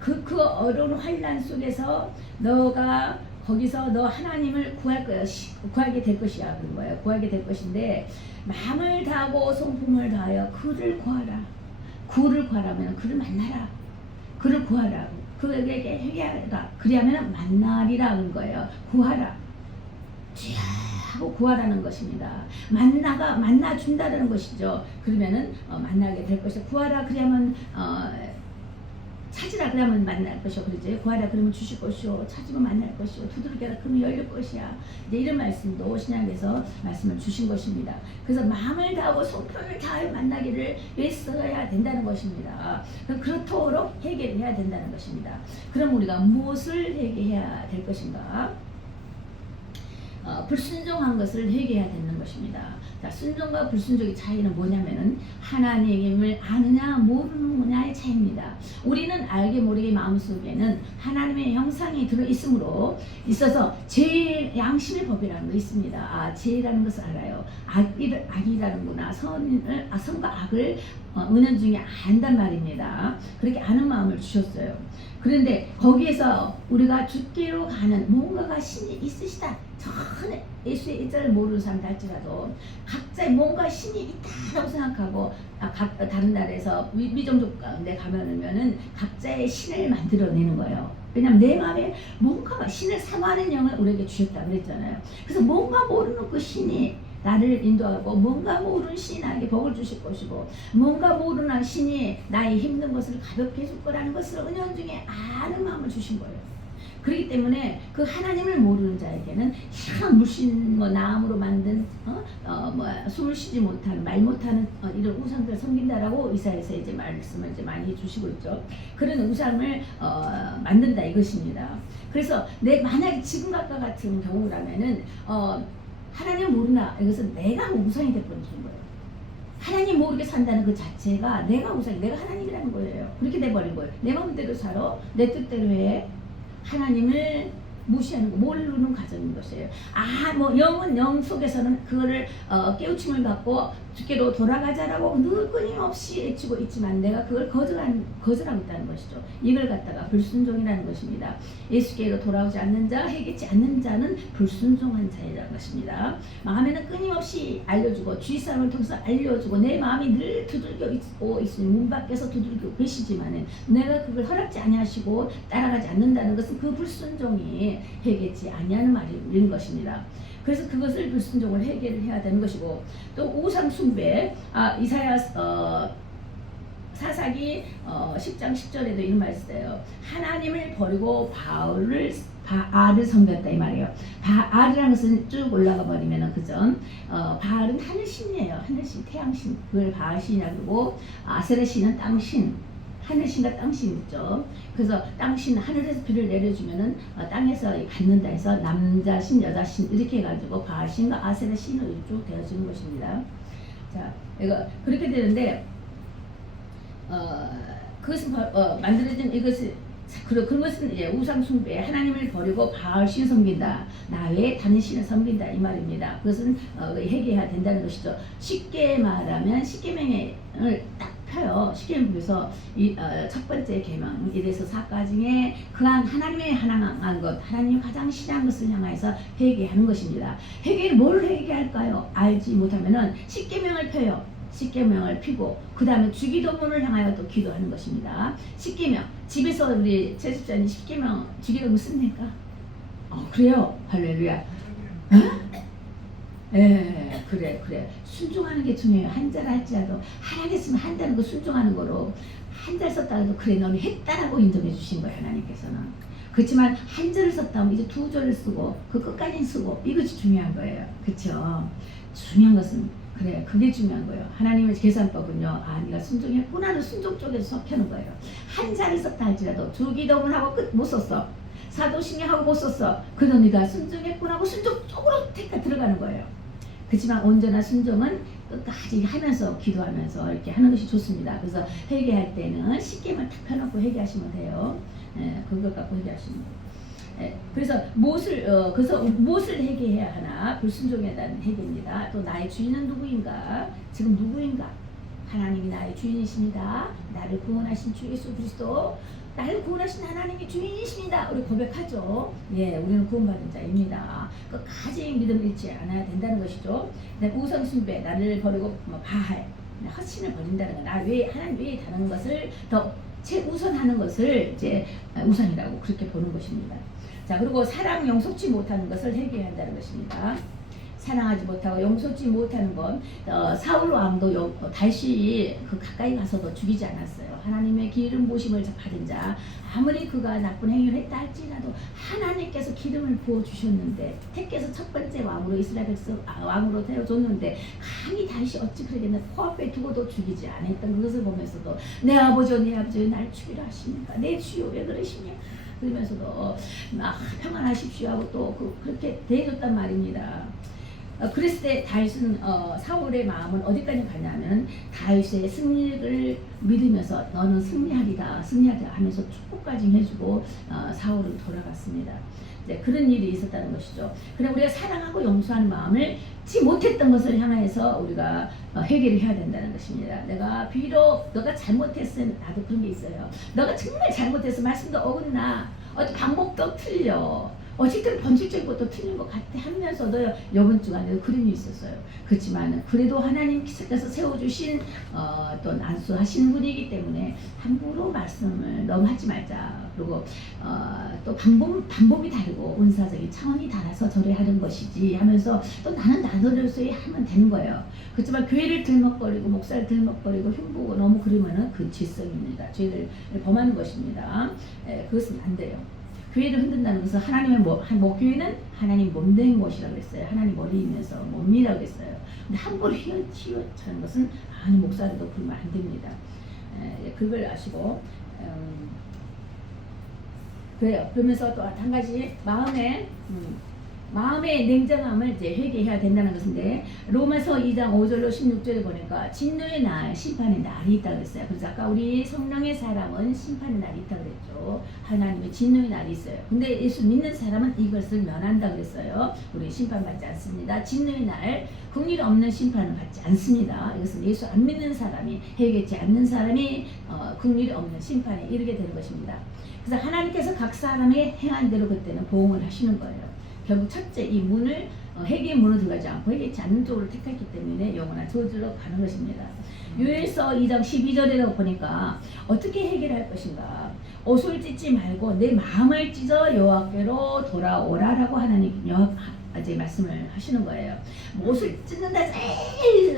그 어려운 환난 속에서 너가 거기서 너 하나님을 구하게 될 것이야 그런 거예요. 구하게 될 것인데 마음을 다하고 성품을 다하여 그를 구하라. 그를 구하라면 그를 만나라. 그를 구하라. 그에게 회개하라. 그리하면 만나리라 는 거예요. 구하라. 하고 구하라는 것입니다. 만나준다는 것이죠. 그러면은 만나게 될 것이다. 구하라 그러면 찾으라 그러면 만날 것이요. 그러지. 구하라 그러면 주실 것이요. 찾으면 만날 것이요. 두드리라 그러면 열릴 것이야. 이제 이런 말씀도 신약에서 말씀을 주신 것입니다. 그래서 마음을 다하고 성품을 다하여 만나기를 애써야 된다는 것입니다. 그렇도록 회개를 해야 된다는 것입니다. 그럼 우리가 무엇을 회개해야 될 것인가? 불순종한 것을 회개해야 되는 것입니다. 자, 순종과 불순종의 차이는 뭐냐면은 하나님을 아느냐 모르느냐의 차이입니다. 우리는 알게 모르게 마음속에는 하나님의 형상이 있어서 제 양심의 법이라는 거 있습니다. 죄라는 것을 알아요. 악이라는구나. 선과 악을 은연중에 안단 말입니다. 그렇게 아는 마음을 주셨어요. 그런데 거기에서 우리가 주께로 가는 뭔가가 신이 있으시다. 전혀 예수의 일자를 모르는 사람들 할지라도 각자의 뭔가 신이 있다라고 생각하고 다른 나라에서 미종족 가운데 가면은 각자의 신을 만들어내는 거예요. 왜냐면 내 마음에 뭔가가 신을 사모하는 영을 우리에게 주셨다 그랬잖아요. 그래서 뭔가 모르는 그 신이 나를 인도하고 뭔가 모르는 신이 나에게 복을 주실 것이고 뭔가 모르는 신이 나의 힘든 것을 가볍게 해줄 거라는 것을 은연중에 아는 마음을 주신 거예요. 그렇기 때문에 그 하나님을 모르는 자에게는 희한한 물씬 나무로 만든 숨을 쉬지 못하는 말 못하는 이런 우상들을 섬긴다라고 이사야서 이제 말씀을 이제 많이 해주시고 있죠. 그런 우상을 만든다 이것입니다. 그래서 만약에 지금과 같은 경우라면은 하나님 모르나 이것은 내가 우상이 돼버린 거예요. 하나님 모르게 산다는 그 자체가 내가 우상이 내가 하나님이라는 거예요. 그렇게 돼버린 거예요. 내 마음대로 살아 내 뜻대로 해. 하나님을 무시하는 거 모르는 과정인 것이에요. 영은 영 속에서는 그거를 깨우침을 받고 주께로 돌아가자라고 늘 끊임없이 외치고 있지만 내가 그걸 거절하고 있다는 것이죠. 이걸 갖다가 불순종이라는 것입니다. 예수께로 돌아오지 않는 자, 회개치 않는 자는 불순종한 자이라는 것입니다. 마음에는 끊임없이 알려주고 주의사람을 통해서 알려주고 내 마음이 늘 두들겨 있고 있으니 문 밖에서 두들겨 계시지만은 내가 그걸 허락지 아니하시고 따라가지 않는다는 것은 그 불순종이 회개치 아니하는 말인 것입니다. 그래서 그것을 불순종을 해결을 해야 되는 것이고 또 우상 숭배 이사야 사사기 10장 10절에도 이런 말이 있어요. 하나님을 버리고 바알을 섬겼다 이 말이에요. 바알이라는 것은 쭉 올라가 버리면은 그죠? 바알은 하늘신이에요. 하늘신, 태양신. 그걸 바알신이라고 그러고 아세라신은 땅신. 하늘신과 땅신 있죠. 그래서 땅신 하늘에서 비를 내려주면은 땅에서 갖는다 해서 남자신, 여자신 이렇게 해가지고 바알신과 아세라신으로 쭉 되어지는 것입니다. 자, 이거 그렇게 되는데 그것은 만들어진 이것을 그런 것은 이제 우상 숭배, 하나님을 버리고 바알신 섬긴다. 나 외에 다른 신을 섬긴다 이 말입니다. 그것은 회개해야 된다는 것이죠. 쉽게 말하면 십계명을 딱 펴요. 십계명에서 첫 번째 계명 1에서 4까지 중에 그한 하나님의 향한 것, 하나님 가장 싫어하는 것을 향해서 회개하는 것입니다. 회개를 뭘 회개할까요? 알지 못하면은 십계명을 펴요. 십계명을 피고 그 다음에 주기도문을 향하여 또 기도하는 것입니다. 십계명 집에서 우리 제습자님 십계명 주기도문 씁니까? 그래요. 할렐루야. 그래. 순종하는 게 중요해요. 한자를 할지라도 하나님께서는 한다는 거 순종하는 거로 한자를 썼다고 그래 너는 했다라고 인정해 주신 거예요. 하나님께서는. 그렇지만 한 절을 썼다면 이제 두 절을 쓰고 그 끝까지 쓰고 이것이 중요한 거예요. 그렇죠? 중요한 것은 그래 그게 중요한 거예요. 하나님의 계산법은요. 네가 순종했구나는 순종 쪽에서 섞여는 거예요. 한 자를 썼다 할지라도 주기도문하고 끝 못 썼어. 사도신경하고 못 썼어. 그래도 네가 순종했구나 하고 순종 쪽으로 들어가는 거예요. 그렇지만 온전한 순종은 끝까지 하면서 기도하면서 이렇게 하는 것이 좋습니다. 그래서 회개할 때는 십계명을 탁 펴놓고 회개하시면 돼요. 그것 갖고 회개하시면 돼요. 그래서 무엇을 회개해야 하나? 불순종에 대한 회개입니다. 또 나의 주인은 누구인가? 지금 누구인가? 하나님이 나의 주인이십니다. 나를 구원하신 주 예수 그리스도 나를 구원하신 하나님이 주인이십니다. 우리 고백하죠. 우리는 구원받은 자입니다. 끝까지 믿음 잃지 않아야 된다는 것이죠. 우상 숭배, 나를 버리고 바알, 헛신을 버린다는 것, 나 외에 하나님 외에 다른 것을 더 최우선하는 것을 이제 우상이라고 그렇게 보는 것입니다. 자, 그리고 사랑 용서치 못하는 것을 회개해야 한다는 것입니다. 사랑하지 못하고 용서치 못하는 건 사울 왕도 다시 그 가까이 가서도 죽이지 않았어요. 하나님의 기름 부으심을 받은 자 아무리 그가 나쁜 행위를 했다 할지라도 하나님께서 기름을 부어 주셨는데 택해서 첫 번째 왕으로 이스라엘 백성 왕으로 되어줬는데 감히 다시 어찌 그러겠나 코앞에 두고도 죽이지 않았던 그것을 보면서도 내 아버지여 날 죽이라 하십니까? 내 주여 왜 그러십니까? 그러면서도 평안하십시오 하고 또 그렇게 대해줬단 말입니다. 그랬을 때 다윗은 사울의 마음은 어디까지 가냐면 다윗의 승리를 믿으면서 너는 승리하리다 하면서 축복까지 해주고 사울은 돌아갔습니다. 네, 그런 일이 있었다는 것이죠. 그래 우리가 사랑하고 용서하는 마음을 지 못했던 것을 향해서 우리가 해결을 해야 된다는 것입니다. 내가 비록 너가 잘못했으면 나도 그런 게 있어요. 너가 정말 잘못해서 말씀도 어긋나 방법도 틀려 어쨌든 본질적인 것도 틀린 것 같아 하면서도 이번 주간에도 그런 일이 있었어요. 그렇지만 그래도 하나님께서 세워주신 또 난수하시는 분이기 때문에 함부로 말씀을 너무 하지 말자. 그리고 또 방법이 다르고 은사적인 차원이 달라서 저래 하는 것이지 하면서 또 나는 나더러서야 하면 되는 거예요. 그렇지만 교회를 들먹거리고 목사를 들먹거리고 흉보고 너무 그러면은 그 죄성입니다. 죄를 범하는 것입니다. 그것은 안 돼요. 교회를 흔든다는 것은 하나님의 교회는 하나님 몸된 곳이라고 했어요. 하나님 머리이면서 몸이라고 했어요. 근데 함부로 휘어차는 것은 아니 목사들도 그러면 안 됩니다. 그걸 아시고 그래요. 그러면서 또 한 가지 마음의 냉정함을 이제 회개해야 된다는 것인데 로마서 2장 5절로 16절에 보니까 진노의 날, 심판의 날이 있다고 했어요. 그래서 아까 우리 성령의 사람은 심판의 날이 있다고 그랬죠. 하나님의 진노의 날이 있어요. 근데 예수 믿는 사람은 이것을 면한다고 그랬어요. 우리 심판받지 않습니다. 진노의 날, 긍휼 없는 심판을 받지 않습니다. 이것은 예수 안 믿는 사람이 회개치 않는 사람이 긍휼이 없는 심판에 이르게 되는 것입니다. 그래서 하나님께서 각 사람의 행한 대로 그때는 보응을 하시는 거예요. 결국 첫째 이 문을 회개의 문을 들어가지 않고 회개치 않는 쪽으로 택했기 때문에 영원한 저주로 가는 것입니다. 요엘서 2장 12절에 보니까 어떻게 해결할 것인가. 옷을 찢지 말고 내 마음을 찢어 여호와께로 돌아오라라고 하나님 이제 말씀을 하시는 거예요. 옷을 찢는다 제일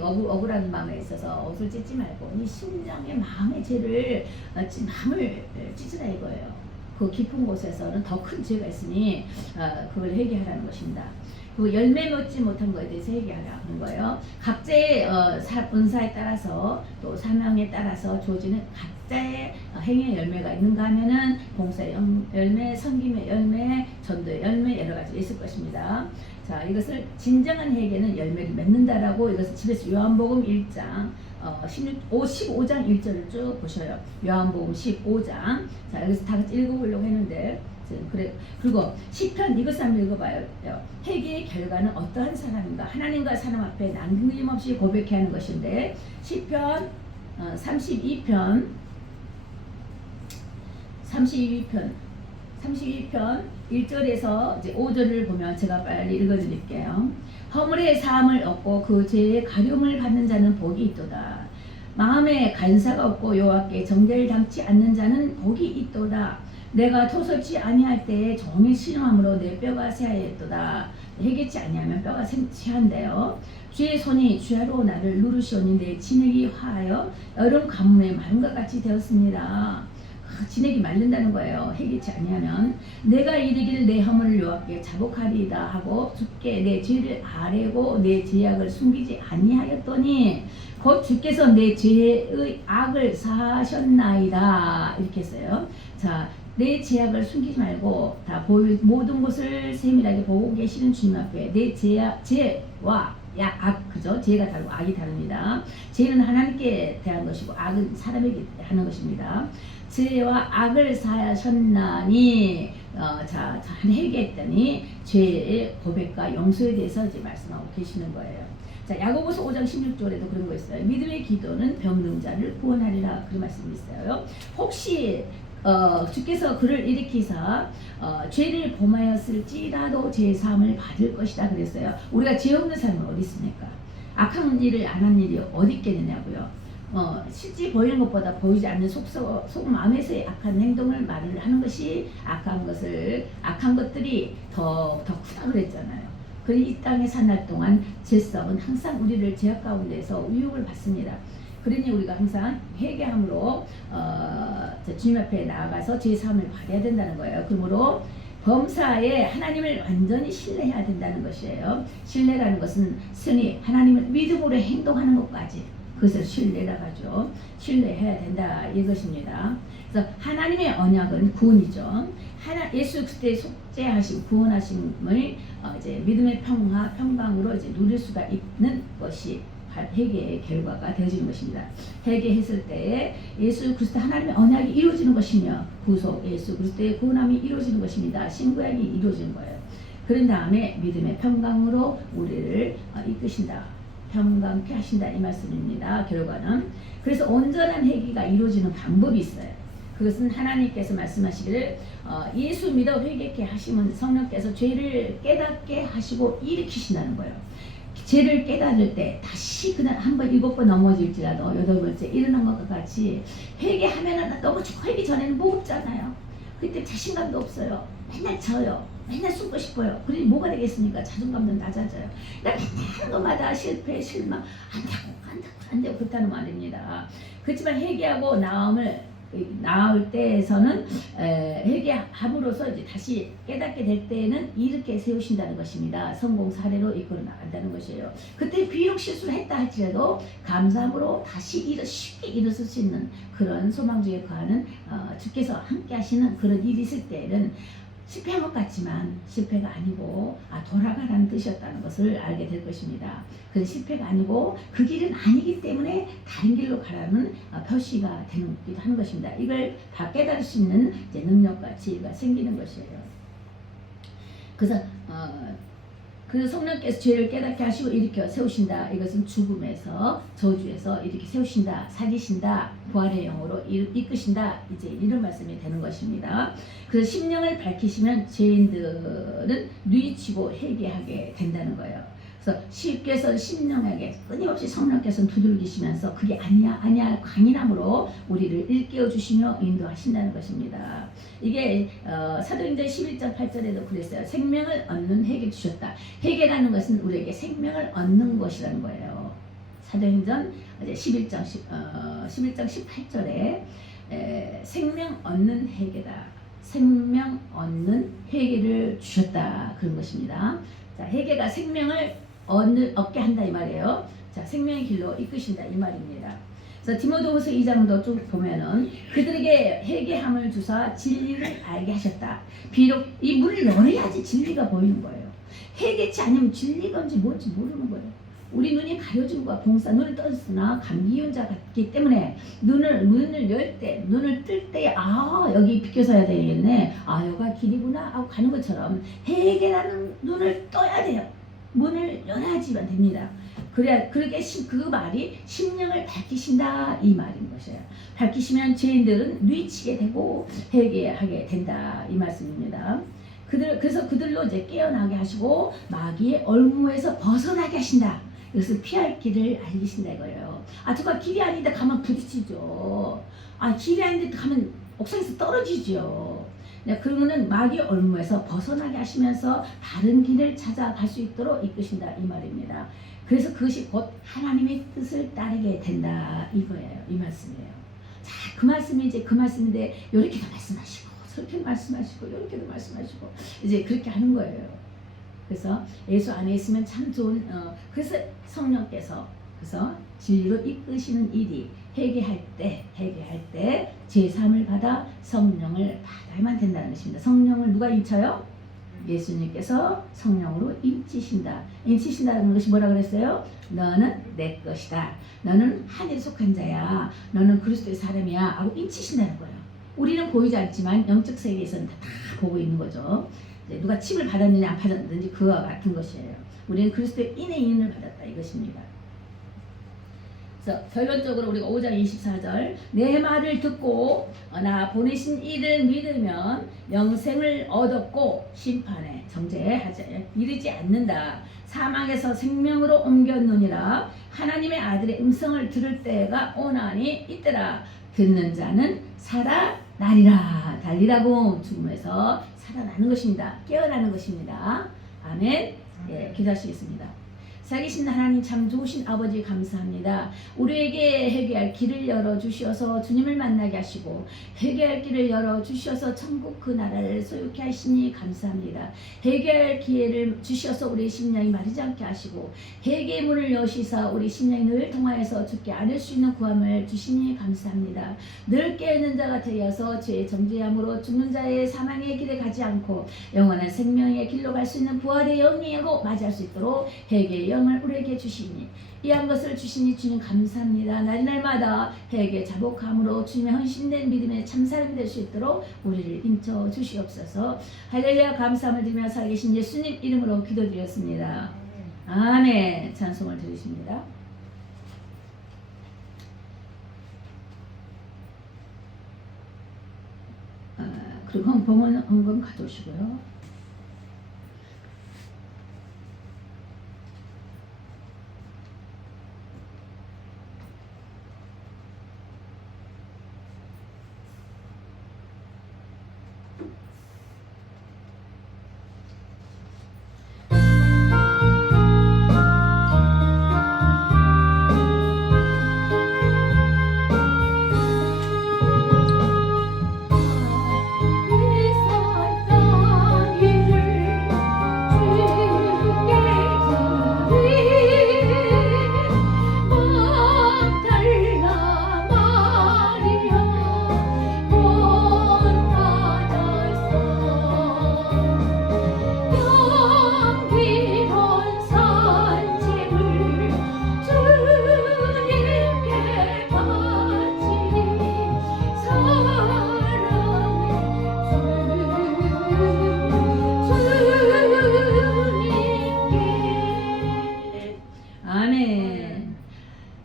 억울한 마음에 있어서 옷을 찢지 말고 이 심령의 마음의 죄를 마음을 찢으라 이거예요. 그 깊은 곳에서는 더 큰 죄가 있으니 그걸 회개하라는 것입니다. 그 열매 맺지 못한 것에 대해서 회개하라는 거예요. 각자의 은사에 따라서 또 사명에 따라서 주어지는 각자의 행위의 열매가 있는가 하면은 봉사의 열매, 섬김의 열매, 전도의 열매 여러 가지 있을 것입니다. 자, 이것을 진정한 회개는 열매를 맺는다라고 이것을 집에서 요한복음 1장 15장 1절을 쭉 보셔요. 요한복음 15장. 자, 여기서 다 같이 읽어보려고 했는데 그래. 그리고 시편 이것을 한번 읽어봐요. 회개의 결과는 어떠한 사람인가? 하나님과 사람 앞에 남김없이 고백해야 하는 것인데 시편 32편 1절에서 이제 5절을 보면 제가 빨리 읽어드릴게요. 허물의 사함을 얻고 그 죄의 가려움을 받는 자는 복이 있도다. 마음에 간사가 없고 여호와께 정죄를 담지 않는 자는 복이 있도다. 내가 토설치 아니할 때에 종일 신음함으로 내 뼈가 쇠하였도다. 회개치 아니하면 뼈가 쇠한대요. 주의 손이 주야로 나를 누르시오니 내 진액이 화하여 여름 가뭄에 마름과 같이 되었습니다. 진액이 마른다는 거예요. 회개치 아니하면 내가 이르기를 내 허물을 여호와께 자복하리이다 하고 주께 내 죄를 아뢰고 내 죄악을 숨기지 아니하였더니 곧 주께서 내 죄의 악을 사하셨나이다 이렇게 했어요. 자, 내 죄악을 숨기지 말고 다 모든 것을 세밀하게 보고 계시는 주님 앞에 내 죄와 악, 그죠? 죄가 다르고 악이 다릅니다. 죄는 하나님께 대한 것이고 악은 사람에게 하는 것입니다. 죄와 악을 사하셨나니 자 회개했더니 죄의 고백과 용서에 대해서 이제 말씀하고 계시는 거예요. 자, 야고보서 5장 16절에도 그런 거 있어요. 믿음의 기도는 병든 자를 구원하리라 그런 말씀이 있어요. 혹시 주께서 그를 일으키사 죄를 범하였을지라도 죄 사함을 받을 것이다 그랬어요. 우리가 죄 없는 사람은 어디 있습니까? 악한 일을 안 한 일이 어디 있겠느냐고요. 실제 보이는 것보다 보이지 않는 속마음에서의 악한 행동을 말을 하는 것이 악한 것들이 더 크다 그랬잖아요. 이 땅에 사는 동안 죄성은 항상 우리를 죄악 가운데서 유혹을 받습니다. 그러니 우리가 항상 회개함으로 주님 앞에 나아가서 죄 사함을 받아야 된다는 거예요. 그러므로 범사에 하나님을 완전히 신뢰해야 된다는 것이에요. 신뢰라는 것은 하나님을 믿음으로 행동하는 것까지 그것을 신뢰라가죠. 신뢰해야 된다 이것입니다. 그래서 하나님의 언약은 구원이죠. 예수 그리스도의 속죄하심, 구원하심을 이제 믿음의 평화, 평강으로 이제 누릴 수가 있는 것이 회개의 결과가 되어지는 것입니다. 회개했을 때에 예수 그리스도 하나님의 언약이 이루어지는 것이며 구속 예수 그리스도의 구원함이 이루어지는 것입니다. 신구약이 이루어지는 거예요. 그런 다음에 믿음의 평강으로 우리를 이끄신다. 평강케 하신다 이 말씀입니다. 결과는 그래서 온전한 회개가 이루어지는 방법이 있어요. 그것은 하나님께서 말씀하시기를 예수 믿어 회개케 하시면 성령께서 죄를 깨닫게 하시고 일으키신다는 거예요. 죄를 깨달을 때 다시 그날 한번 7번 넘어질지라도 8번째 일어난 것과 같이 회개하면은 너무 회개 전에는 무겁잖아요. 그때 자신감도 없어요. 맨날 져요. 맨날 숨고 싶어요. 그러니 뭐가 되겠습니까? 자존감도 낮아져요. 나 맨날 하는 것마다 실패, 실망, 안 되고 그렇다는 말입니다. 그렇지만 회개하고 나을 때에서는 회개함으로써 이제 다시 깨닫게 될 때에는 이렇게 세우신다는 것입니다. 성공 사례로 이끌어 나간다는 것이에요. 그때 비록 실수를 했다 할지라도 감사함으로 다시 쉽게 일어설 수 있는 그런 소망주에 거하는 주께서 함께 하시는 그런 일이 있을 때에는 실패한 것 같지만 실패가 아니고 돌아가라는 뜻이었다는 것을 알게 될 것입니다. 그 실패가 아니고 그 길은 아니기 때문에 다른 길로 가라는 표시가 되기도 하는 것입니다. 이걸 다 깨달을 수 있는 이제 능력과 지혜가 생기는 것이에요. 그래서 그 성령께서 죄를 깨닫게 하시고 일으켜 세우신다. 이것은 죽음에서 저주에서 이렇게 세우신다, 살리신다, 부활의 영으로 이끄신다. 이제 이런 말씀이 되는 것입니다. 그래서 심령을 밝히시면 죄인들은 뉘치고 회개하게 된다는 거예요. 그래서 쉽게서 심령에게 끊임없이 성령께서 두들기시면서 그게 아니야 강인함으로 우리를 일깨워 주시며 인도하신다는 것입니다. 이게 사도행전 11장 8절에도 그랬어요. 생명을 얻는 회개 주셨다. 회개라는 것은 우리에게 생명을 얻는 것이라는 거예요. 사도행전 11장 18절에 생명 얻는 회개다. 생명 얻는 회개를 주셨다. 그런 것입니다. 자, 회개가 생명을 얻게 한다 이 말이에요. 자, 생명의 길로 이끄신다 이 말입니다. 그래서 디모데후서 2장도 쭉 보면은 그들에게 회개함을 주사 진리를 알게 하셨다. 비록 이 문을 열어야지 진리가 보이는 거예요. 회개치 않으면 진리가 뭔지 모르는 거예요. 우리 눈이 가려진 거야. 봉사 눈을 떴으나 감기운자 같기 때문에 문을 열 때, 눈을 뜰 때 여기 비켜서야 되겠네. 여기가 길이구나 하고 가는 것처럼 회개라는 눈을 떠야 돼요. 문을 열어야지만 됩니다. 그렇게 그 말이 심령을 밝히신다 이 말인 것이에요. 밝히시면 죄인들은 뉘치게 되고 회개하게 된다 이 말씀입니다. 그래서 그들로 이제 깨어나게 하시고 마귀의 얼무에서 벗어나게 하신다. 이것을 피할 길을 알리신다 이거예요. 저가 길이 아닌데 가면 부딪히죠. 길이 아닌데 가면 옥상에서 떨어지죠. 그러면은 마귀 얼무에서 벗어나게 하시면서 다른 길을 찾아갈 수 있도록 이끄신다 이 말입니다. 그래서 그것이 곧 하나님의 뜻을 따르게 된다 이거예요. 이 말씀이에요. 자, 그 말씀이 이제 그 말씀인데 이렇게도 말씀하시고 저렇게 말씀하시고 이렇게도 말씀하시고 이제 그렇게 하는 거예요. 그래서 예수 안에 있으면 참 좋은 그래서 성령께서 그래서 진리로 이끄시는 일이 회개할 때 제3을 받아 성령을 받아야만 된다는 것입니다. 성령을 누가 인쳐요? 예수님께서 성령으로 인치신다. 인치신다는 것이 뭐라 그랬어요? 너는 내 것이다. 너는 하늘에 속한 자야. 너는 그리스도의 사람이야. 하고 인치신다는 거예요. 우리는 보이지 않지만 영적 세계에서는 다 보고 있는 거죠. 누가 칩을 받았느냐 안 받았는지 그와 같은 것이에요. 우리는 그리스도의 인을 받았다 이것입니다. 그래서 결론적으로 우리가 5장 24절 내 말을 듣고 나 보내신 이를 믿으면 영생을 얻었고 심판에 정죄하지 이르지 않는다. 사망에서 생명으로 옮겼느니라. 하나님의 아들의 음성을 들을 때가 오나니 있더라. 듣는 자는 살아나리라. 달리라고 죽음에서 살아나는 것입니다. 깨어나는 것입니다. 아멘. 기도하시겠습니다. 살아계신 하나님 참 좋으신 아버지 감사합니다. 우리에게 회개할 길을 열어주셔서 주님을 만나게 하시고 회개할 길을 열어주셔서 천국 그 나라를 소유케 하시니 감사합니다. 회개할 기회를 주셔서 우리 심령이 마르지 않게 하시고 회개의 문을 여시사 우리 심령이 늘 통하여서 주께 아뢰 수 있는 구함을 주시니 감사합니다. 늘 깨어있는 자가 되어서 죄의 정죄함으로 죽는 자의 사망의 길에 가지 않고 영원한 생명의 길로 갈 수 있는 부활의 영이고 맞이할 수 있도록 회개의 영을 우리에게 주시니 이한 것을 주시니 주님 감사합니다. 날마다 회개 자복함으로 주님의 헌신된 믿음의 참사람이 될 수 있도록 우리를 인쳐 주시옵소서. 할렐루야. 감사함을 드리며 살아계신 예수님 이름으로 기도드렸습니다. 아멘. 찬송을 드리십니다. 그리고 봉헌 헌금 가져오시고요.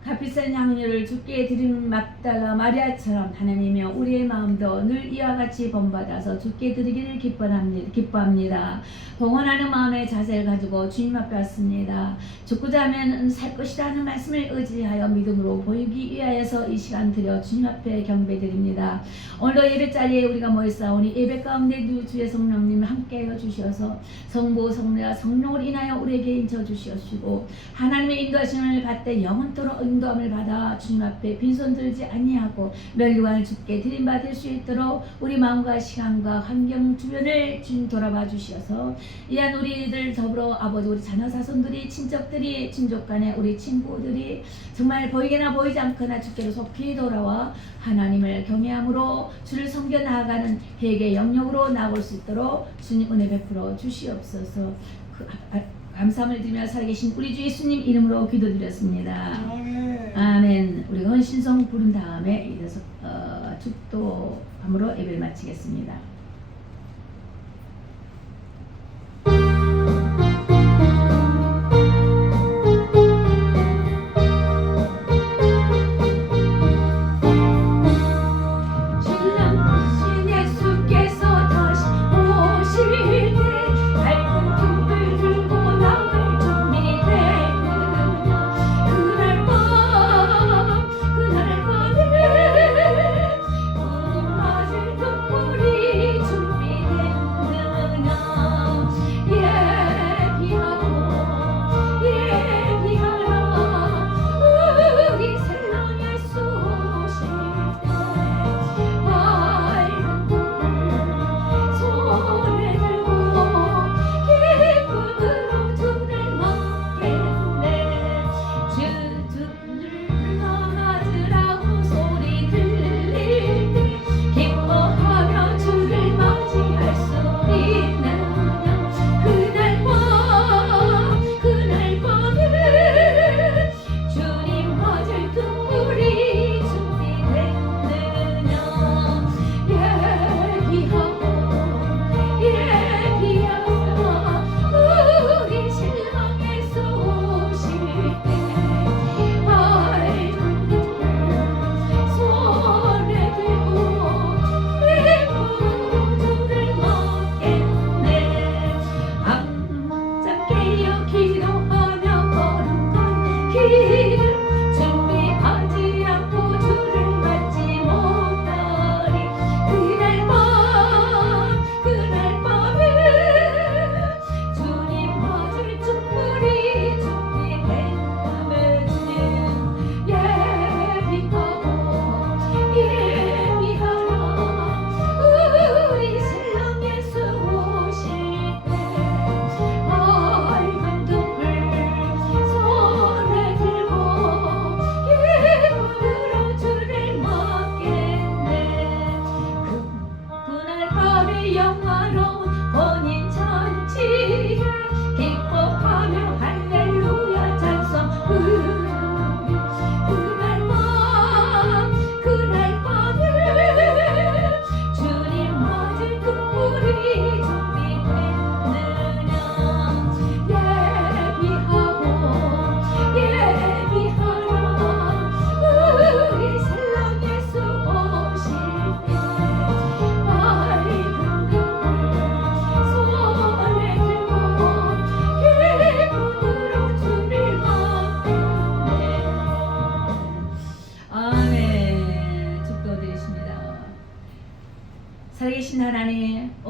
값비싼 향료를 주께 드리는 막달라 마리아처럼 하나님이여 우리의 마음도 늘 이와 같이 본받아서 주께 드리기를 기뻐합니다. 봉헌하는 마음의 자세를 가지고 주님 앞에 왔습니다. 죽고자 하면 살 것이라 하는 말씀을 의지하여 믿음으로 보이기 위하여서 이 시간 드려 주님 앞에 경배드립니다. 오늘도 예배 자리에 우리가 모였사오니 예배 가운데 주의 성령님 함께하여 주셔서 성부 성례와 성령을 인하여 우리에게 인쳐 주시옵시고 하나님의 인도하심을 받되 영원토록 인도함을 받아 주님 앞에 빈손 들지 아니하고 멸류관을 주께 드린 바 될 수 있도록 우리 마음과 시간과 환경 주변을 주님 돌아봐 주시어서 이한 우리들 더불어 아버지 우리 자녀사손들이 친척들이 친족간에 우리 친구들이 정말 보이거나 보이지 않거나 주께로 속히 돌아와 하나님을 경외함으로 주를 섬겨 나아가는 회개 영역으로 나올 수 있도록 주님 은혜 베풀어 주시옵소서. 감사함을 드리며 살아계신 우리 주 예수님 이름으로 기도드렸습니다. 아멘. 우리가 헌신성 부른 다음에 이어서 축도함으로 예배를 마치겠습니다. 우리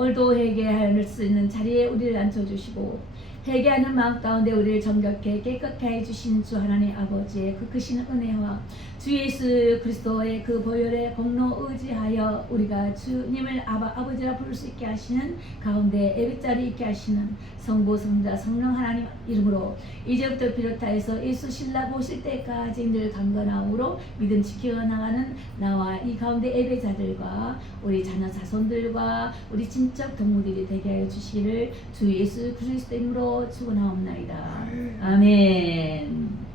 오늘도 회개할 수 있는 자리에 우리를 앉혀주시고 회개하는 마음 가운데 우리를 정결케 깨끗하게 해주신 주 하나님 아버지의 그 크신 은혜와 주 예수 그리스도의 그 보혈의 공로 의지하여 우리가 주님을 아버지라 부를 수 있게 하시는 가운데 예배자리 있게 하시는 성부 성자 성령 하나님 이름으로 이제부터 비롯하여서 예수 신라 보실 때까지 늘 강건함으로 믿음 지켜 나가는 나와 이 가운데 예배자들과 우리 자녀 자손들과 우리 친척 동무들이 되게 하여 주시기를 주 예수 그리스도 이름으로 축원하옵나이다. 아멘.